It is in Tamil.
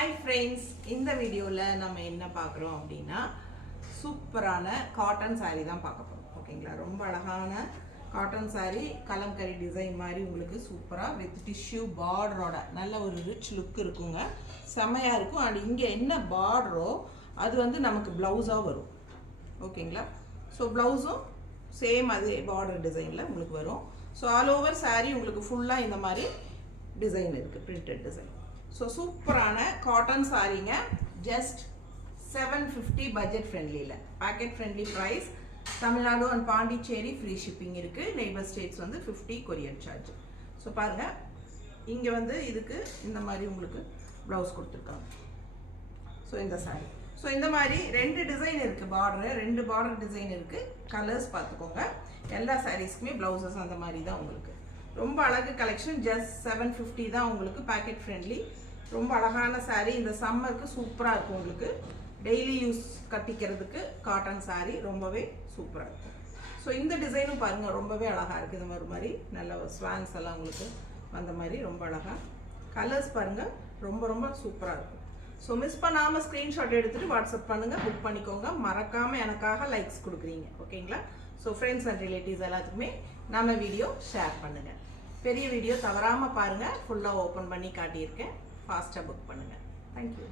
ஹாய் ஃப்ரெண்ட்ஸ், இந்த வீடியோவில் நம்ம என்ன பார்க்குறோம் அப்படின்னா சூப்பரான காட்டன் சாரீ தான் பார்க்க போகிறோம். ஓகேங்களா, ரொம்ப அழகான காட்டன் சாரீ, கலம்கரி டிசைன் மாதிரி உங்களுக்கு சூப்பராக வித் டிஷ்யூ பார்டரோட நல்ல ஒரு ரிச் லுக் இருக்குங்க. செம்மையாக இருக்கும். அண்ட் இங்கே என்ன பார்டரோ அது வந்து நமக்கு ப்ளவுஸாக வரும். ஓகேங்களா, ஸோ ப்ளவுஸும் சேம் அதே பார்டர் டிசைனில் உங்களுக்கு வரும். ஸோ ஆல் ஓவர் சாரீ உங்களுக்கு ஃபுல்லாக இந்த மாதிரி டிசைன் இருக்குது, பிரிண்டட் டிசைன். ஸோ சூப்பரான காட்டன் சாரீங்க. ஜஸ்ட் 750 பட்ஜெட் ஃப்ரெண்ட்லியில், pocket friendly price. Tamil Nadu and Pondicherry free shipping இருக்குது. நெய்பர் ஸ்டேட்ஸ் வந்து 50 கொரியர் சார்ஜ். ஸோ பாருங்கள், இங்கே வந்து இதுக்கு இந்த மாதிரி உங்களுக்கு ப்ளவுஸ் கொடுத்துருக்காங்க. ஸோ இந்த சாரீ, ஸோ இந்த மாதிரி ரெண்டு டிசைன் இருக்குது, ரெண்டு பார்டர் டிசைன் இருக்குது. கலர்ஸ் பார்த்துக்கோங்க. எல்லா சாரீஸ்க்குமே ப்ளவுசஸ் அந்த மாதிரி தான் உங்களுக்கு. ரொம்ப அழகு கலெக்ஷன். ஜஸ்ட் 750 தான் உங்களுக்கு, பேக்கெட் ஃப்ரெண்ட்லி. ரொம்ப அழகான சாரீ. இந்த சம்மருக்கு சூப்பராக இருக்கும். உங்களுக்கு டெய்லி யூஸ் கட்டிக்கிறதுக்கு காட்டன் சாரீ ரொம்பவே சூப்பராக இருக்கும். ஸோ இந்த டிசைனும் பாருங்கள், ரொம்பவே அழகாக இருக்குது. இந்த மாதிரி நல்ல ஸ்வான்ஸ் எல்லாம் உங்களுக்கு அந்த மாதிரி ரொம்ப அழகாக. கலர்ஸ் பாருங்கள், ரொம்ப ரொம்ப சூப்பராக இருக்கும். ஸோ மிஸ் பண்ணாமல் ஸ்க்ரீன்ஷாட் எடுத்துகிட்டு வாட்ஸ்அப் பண்ணுங்கள், புக் பண்ணிக்கோங்க. மறக்காமல் எனக்காக லைக்ஸ் கொடுக்குறீங்க. ஓகேங்களா, ஸோ ஃப்ரெண்ட்ஸ் அண்ட் ரிலேட்டிவ்ஸ் எல்லாத்துக்குமே நம்ம வீடியோ ஷேர் பண்ணுங்கள். பெரிய வீடியோ தவறாமல் பாருங்கள். ஃபுல்லாக ஓப்பன் பண்ணி காட்டியிருக்கேன். ஃபாஸ்ட்டாக புக் பண்ணுங்கள். தேங்க்யூ.